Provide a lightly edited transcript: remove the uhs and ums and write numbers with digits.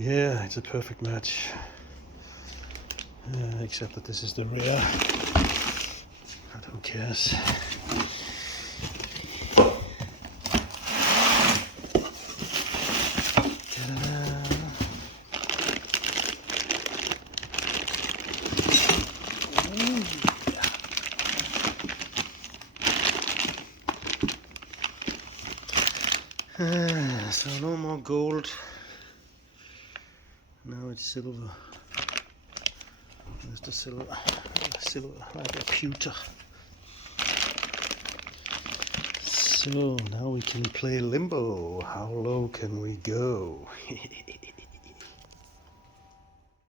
Yeah, it's a perfect match. Except that this is the rear. But who cares? So no more gold. Now it's silver. There's the silver like a pewter. So now we can play limbo. How low can we go?